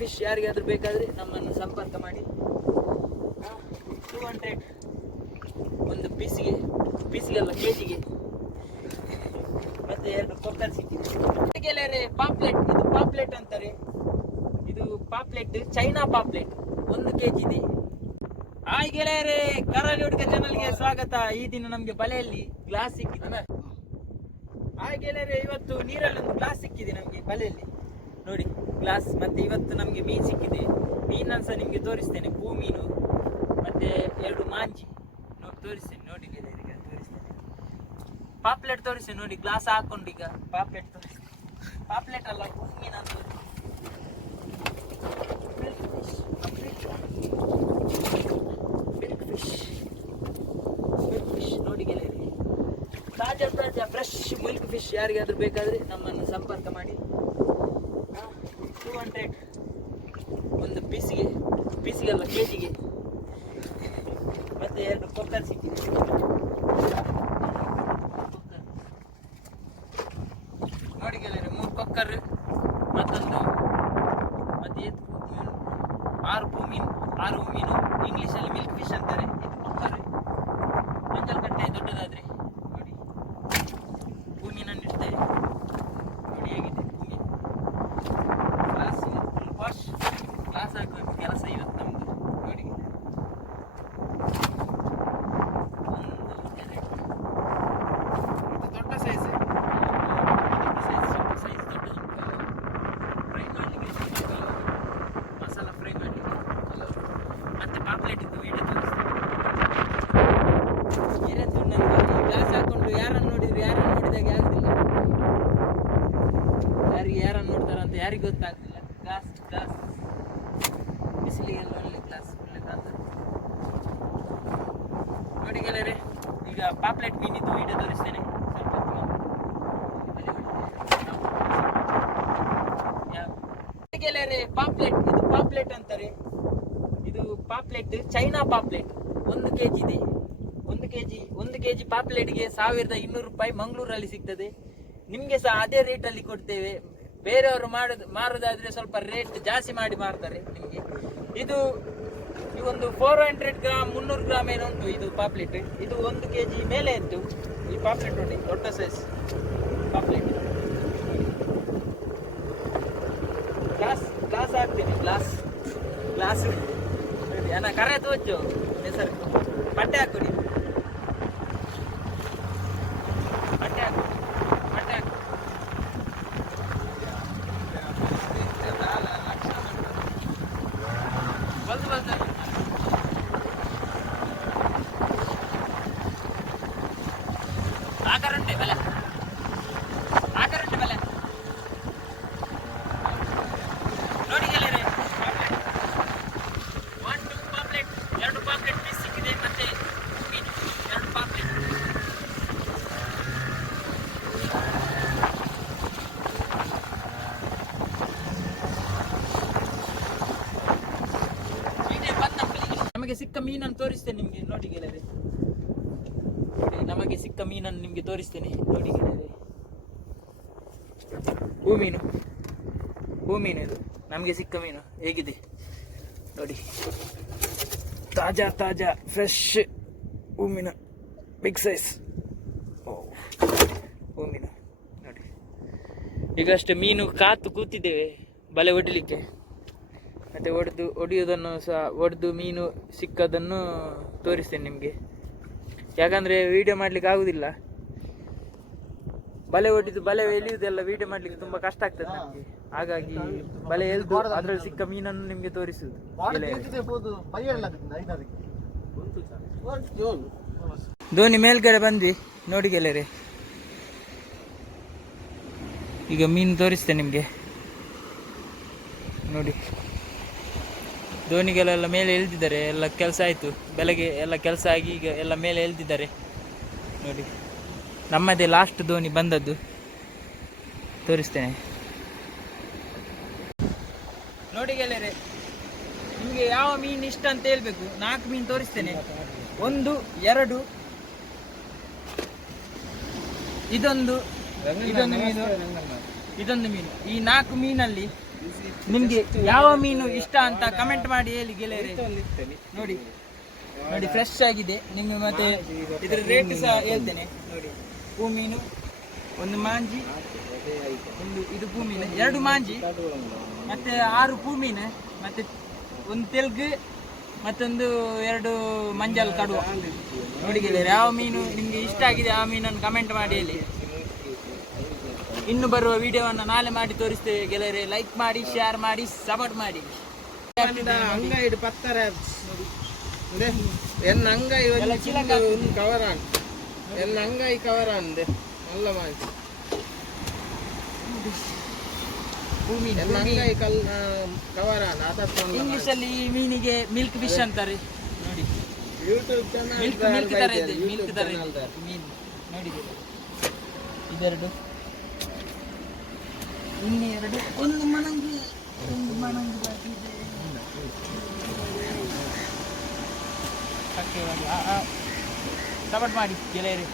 Fish ಯಾರಿಗಾದ್ರೂ ಬೇಕಾದ್ರೆ ನಮ್ಮನ್ನು ಸಂಪರ್ಕ ಮಾಡಿ. ಟೂ ಹಂಡ್ರೆಡ್ ಒಂದು ಪೀಸಿಗೆ ಪೀಸಿಗೆಲ್ಲ ಕೆ ಜಿಗೆ ಮತ್ತೆ ಎರಡು ಕೊಕ್ಕರ್ ಸಿಕ್ಕಿದೆ. ಪಾಪ್ಲೆಟ್, ಇದು ಪಾಪ್ಲೆಟ್ ಅಂತಾರೆ. ಇದು ಪಾಪ್ಲೆಟ್, ಚೈನಾ ಪಾಪ್ಲೆಟ್, ಒಂದು ಕೆ ಜಿ ಇದೆ ಹಾಯ್ ಗೆಳೆಯರೆ, ಕರಾಲಿ ಹುಡುಗ ಚಾನಲ್ಗೆ ಸ್ವಾಗತ. ಈ ದಿನ ನಮಗೆ ಬಲೆಯಲ್ಲಿ ಗ್ಲಾಸ್ ಸಿಕ್ಕಿದೆ. ಹಾಯ್ ಗೆಳೆಯರೆ, ಇವತ್ತು ನೀರಲ್ಲಿ ಒಂದು ಗ್ಲಾಸ್ ಸಿಕ್ಕಿದೆ ನಮಗೆ ಬಲೆಯಲ್ಲಿ. ನೋಡಿ ಗ್ಲಾಸ್ ಮತ್ತೆ ಇವತ್ತು ನಮಗೆ ಮೀನು ಸಿಕ್ಕಿದೆ. ಮೀನನ್ನು ಸಹ ನಿಮಗೆ ತೋರಿಸ್ತೇನೆ. ಪೂ ಮೀನು, ಮತ್ತೆ ಎರಡು ಮಾಂಜಿ. ನೋಡಿ, ತೋರಿಸ್ತೇನೆ. ನೋಡಿ ಈಗ ತೋರಿಸ್ತೇನೆ. ಪಾಪ್ಲೆಟ್ ತೋರಿಸ್ತೇನೆ. ನೋಡಿ ಗ್ಲಾಸ್ ಹಾಕೊಂಡು ಈಗ ಪಾಪ್ಲೆಟ್ ತೋರಿಸ್ತೇನೆ. ಪಾಪ್ಲೆಟ್ ಅಲ್ಲ ಫಿಶ್ ನೋಡಿ ತಾಜಾ ತಾಜಾ ಫ್ರೆಶ್ ಫಿಶ್ ಯಾರಿಗಾದ್ರೂ ಬೇಕಾದ್ರೆ ನಮ್ಮನ್ನು ಸಂಪರ್ಕ ಮಾಡಿ. ಹಂಡ್ರೆಡ್ ಒಂದು ಪೀಸಿಗೆ ಪೀಸಿಗೆಲ್ಲ ಕೆ ಜಿಗೆ ಮತ್ತೆ ಎರಡು ಕೊಕ್ಕರ್ ಸಿಕ್ಕಿದೆ. ನೋಡಿ ಗೆಳೆಯರೆ, ಮೂರು ಕೊಕ್ಕರ್, ಮತ್ತೊಂದು ಮತ್ತೆ ಆರು ಭೂಮಿ ಆರು ಮೀನು ಇಂಗ್ಲೀಷಲ್ಲಿ ಮಿಲ್ಕ್ ಫಿಶ್ ಅಂತಾರೆ ಇದು ಕೊಕ್ಕರ್ ಮಂಜಲ್ ಕಟ್ಟೆ ದೊಡ್ಡದಾದ್ರೆ ನೋಡಿ ಪೂ ಮೀನನ್ನು ಇಡ್ತೇವೆ ನೋಡಿ ಹೇಗಿದೆ ಪೂ ಮೀನು ಗ್ಲಾಸ್ ಫುಲ್ ವಾಶ್ ಗ್ಲಾಸ್ ಹಾಕಬೇಕು ಕೆಲಸ ಇವತ್ತು ನಮ್ಮದು ನೋಡಿ ಒಂದು ಎರಡು ಇದು ದೊಡ್ಡ ಸೈಜ್ ಸೈಜ್ ಸ್ವಲ್ಪ ಸೈಜ್ ದೊಡ್ಡದುಂಟು ಫ್ರೈ ಮಾಡಲಿಕ್ಕೆ ಮಸಾಲ ಫ್ರೈ ಮಾಡಲಿಕ್ಕೆ ಮತ್ತೆ ಪಾಪ್ಲೆಟ್ ಇದ್ದು ವೀಡಿಯೋ ತೋರಿಸ್ತೀನಿ ಹಾಕೊಂಡು ಯಾರನ್ನು ನೋಡಿದ್ರು ಯಾರನ್ನು ನೋಡಿದಾಗ ಆಗುದಿಲ್ಲ ಯಾರಿಗೆ ಯಾರನ್ನು ನೋಡ್ತಾರ ಅಂತ ಯಾರಿಗೆ ಗೊತ್ತಾಗ್ತಿಲ್ಲ. ಗ್ಲಾಸ್ ಗ್ಲಾಸ್ ಬಿಸಿಲಿಗೆಲ್ಲ ಒಳ್ಳೆ ಗ್ಲಾಸ್ ಒಳ್ಳೆ ಕ್ಲಾಸ್ ನೋಡಿ ಗೆಳೆಯರೆ ಈಗ ಪಾಪ್ಲೆಟ್ ಮೀನಿದ್ದು ವಿಡಿಯೋ ತೋರಿಸ್ತೇನೆ. ಸ್ವಲ್ಪ. ಗೆಳೆಯರೆ ಪಾಪ್ಲೆಟ್, ಇದು ಪಾಪ್ಲೆಟ್ ಅಂತಾರೆ. ಇದು ಪಾಪ್ಲೆಟ್, ಚೈನಾ ಪಾಪ್ಲೆಟ್. ಒಂದು ಕೆ ಜಿ ಇದೆ. ಒಂದು ಕೆ ಜಿ ಒಂದು ಕೆ ಜಿ ಪಾಪ್ಲೆಟ್ಗೆ ಸಾವಿರದ ಇನ್ನೂರು ರೂಪಾಯಿ ಮಂಗಳೂರಲ್ಲಿ ಸಿಗ್ತದೆ. ನಿಮಗೆ ಸಹ ಅದೇ ರೇಟಲ್ಲಿ ಕೊಡ್ತೇವೆ. ಬೇರೆಯವರು ಮಾಡೋದು, ಮಾರೋದಾದರೆ ಸ್ವಲ್ಪ ರೇಟ್ ಜಾಸ್ತಿ ಮಾಡಿ ಮಾರ್ತಾರೆ ನಿಮಗೆ. ಇದು, ಈ ಒಂದು ಫೋರ್ ಹಂಡ್ರೆಡ್ ಗ್ರಾಮ್ ಮುನ್ನೂರು ಗ್ರಾಮ್ ಏನೋ ಉಂಟು ಇದು ಪಾಪ್ಲೆಟ್. ಇದು ಒಂದು ಕೆ ಜಿ ಮೇಲೆ ಇತ್ತು ಈ ಪಾಪ್ಲೆಟ್ ನೋಡಿ, ದೊಡ್ಡ ಸೈಜ್ ಪಾಪ್ಲೆಟ್. ಗ್ಲಾಸ್ ಗ್ಲಾಸ್ ಹಾಕ್ತೀನಿ, ಗ್ಲಾಸ್. ಗ್ಲಾಸ್. ಏನ ಕರೆ ತೋಚು ಹೆಸರು ಬಟ್ಟೆ ಬಟ್ಟೆ ಹಾಕು ಬಟ್ಟೆ ಹಾಕು ಬಂದು ಬಂದು ಆಕರುಂಟೆ ಬೆಲೆ ಆಕರುಂಟೆ ಬೆಲೆ ನೋಡಿ ಗೆಳೆಯರೆ ಒನ್ ಟು ಪಾಪ್ಲೆಟ್ ಎರಡು ಪಾಪ್ಲೆಟ್ ಪೀಸ್ ಸಿಕ್ಕಿದೆ ಮತ್ತೆ ಮೀನು ಎರಡು ಪಾಪ್ಲೆಟ್ ಮೀನೇ ಬಂದ ನಂಬಲಿಗೆ. ನಮಗೆ ಸಿಕ್ಕ ಮೀನನ್ನು ತೋರಿಸ್ತೇನೆ ನಿಮಗೆ, ನೋಡಿ ಗೆಳೆಯರೆ. ನಮಗೆ ಸಿಕ್ಕ ಮೀನನ್ನು ನಿಮಗೆ ತೋರಿಸ್ತೇನೆ, ನೋಡಿ ಗೆಳೆಯರೆ. ಹೂ ಮೀನು. ಹೂ ಮೀನು ಇದು. ನಮಗೆ ಸಿಕ್ಕ ಮೀನು. ಹೇಗಿದೆ? ನೋಡಿ. ತಾಜಾ ತಾಜಾ ಫ್ರೆಶ್ ಹೂ ಮೀನು. ಬಿಗ್ ಓ, ಹೂ ಮೀನು. ನೋಡಿ. ಈಗಷ್ಟೇ ಮೀನು ಕಾತು ಕೂತಿದ್ದೇವೆ, ಬಲೆ ಹೊಡಿಲಿಕ್ಕೆ ಮತ್ತು ಒಡೆದು ಒಡೆಯೋದನ್ನು ಸಹ ಒಡೆದು ಮೀನು ಸಿಕ್ಕದನ್ನು ತೋರಿಸ್ತೇನೆ ನಿಮಗೆ. ಯಾಕಂದರೆ ವೀಡಿಯೋ ಮಾಡಲಿಕ್ಕೆ ಆಗುದಿಲ್ಲ. ಬಲೆ ಒಡ್ಡಿದ್ದು ಬಲೆ ಎಲಿಯುವುದೆಲ್ಲ ವಿಡಿಯೋ ಮಾಡ್ಲಿಕ್ಕೆ ತುಂಬಾ ಕಷ್ಟ ಆಗ್ತದೆ ನಮಗೆ. ಹಾಗಾಗಿ ಬಲೆ ಎಲ್ದು ಅದರಲ್ಲಿ ಸಿಕ್ಕ ಮೀನನ್ನು ನಿಮಗೆ ತೋರಿಸುದು ಧೋನಿ ಮೇಲ್ಗಡೆ ಬಂದ್ವಿ ನೋಡಿ ಗೆಳೆಯರೆ. ಈಗ ಮೀನು ತೋರಿಸ್ತೇನೆ ನಿಮಗೆ. ನೋಡಿ. ದೋಣಿಗಳೆಲ್ಲ ಮೇಲೆ ಎಳ್ದಿದ್ದಾರೆ ಎಲ್ಲ ಕೆಲಸ ಆಯಿತು. ಬೆಳಗ್ಗೆ ಎಲ್ಲ ಕೆಲಸ ಆಗಿ ಈಗ ಎಲ್ಲ ಮೇಲೆ ಎಳ್ದಿದ್ದಾರೆ ನೋಡಿ ನಮ್ಮದೇ ಲಾಸ್ಟ್ ದೋಣಿ ಬಂದದ್ದು. ತೋರಿಸ್ತೇನೆ. ನೋಡಿ ಗೆಳೆಯರೆ ನಿಮಗೆ ಯಾವ ಮೀನು ಇಷ್ಟ ಅಂತ ಹೇಳ್ಬೇಕು. ನಾಲ್ಕು ಮೀನು ತೋರಿಸ್ತೇನೆ. ಒಂದು ಎರಡು. ಇದೊಂದು ಇದೊಂದು ಮೀನು. ಇದೊಂದು ಮೀನು. ಈ ನಾಲ್ಕು ಮೀನಲ್ಲಿ ನಿಮ್ಗೆ ಯಾವ ಮೀನು ಇಷ್ಟ ಅಂತ ಕಮೆಂಟ್ ಮಾಡಿ ಹೇಳಿ ಗೆಳೆಯರೆ. ನೋಡಿ. ನೋಡಿ ಫ್ರೆಶ್ ಆಗಿದೆ. ನಿಮ್ಗೆ ಮತ್ತೆ ಇದ್ರ ರೇಟ್ ಸಹ ಹೇಳ್ತೇನೆ. ನೋಡಿ, ಹೂ ಮೀನು, ಒಂದು ಮಾಂಜಿ, ಒಂದು ಇದು ಭೂಮೀನು ಎರಡು ಮಾಂಜಿ, ಮತ್ತೆ ಆರು ಪೂ ಮೀನು, ಮತ್ತೆ ಒಂದು ತೆಲುಗು, ಮತ್ತೊಂದು ಎರಡು ಮಂಜಲ್ ಕಡುವ. ನೋಡಿ ಗೆಳೆಯರೆ, ಯಾವ ಮೀನು ನಿಮ್ಗೆ ಇಷ್ಟ ಆಗಿದೆ ಆ ಮೀನನ್ನು ಕಮೆಂಟ್ ಮಾಡಿ ಹೇಳಿ. ಇನ್ನು ಬರುವ ವಿಡಿಯೋವನ್ನು ನಾಳೆ ಮಾಡಿ ತೋರಿಸ್ತೇವೆ ಗೆಳೆಯರೆ. ಲೈಕ್ ಮಾಡಿ ಶೇರ್ ಮಾಡಿ ಸಪೋರ್ಟ್ ಮಾಡಿ. ಅಂಗೈಡ್ ಪತ್ತರ ಎನ್ನ ಅಂಗೈ ಒಂದು ಕವರಾನ್ ಎನ್ನ ಅಂಗೈ ಕವರಾನ್ ಎನ್ನ ಅಂಗೈ ಕಲ್ ಕವರಾನ್ ಇಂಗ್ಲಿಷ್ ಅಲ್ಲಿ ಈ ಮೀನಿಗೆ ಮಿಲ್ಕ್ ಫಿಶ್ ಅಂತಾರೆ. ನೋಡಿ. ಯೂಟ್ಯೂಬ್ ಮಿಲ್ಕ್ ಮಿಲ್ಕ್ ತರ ಇದೆ ಮಿಲ್ಕ್ ತರ ಇದೆ. ಮೀನು. ನೋಡಿ. ಇದೆರಡು ಇನ್ನೆರಡು ಒಂದು ಮಣಂಗಿ ಒಂದು ಮಣಂಗಿ ಬಾಕಿ ಇದೆ ಸಪೋರ್ಟ್ ಮಾಡಿ ಗೆಳೆಯರೆ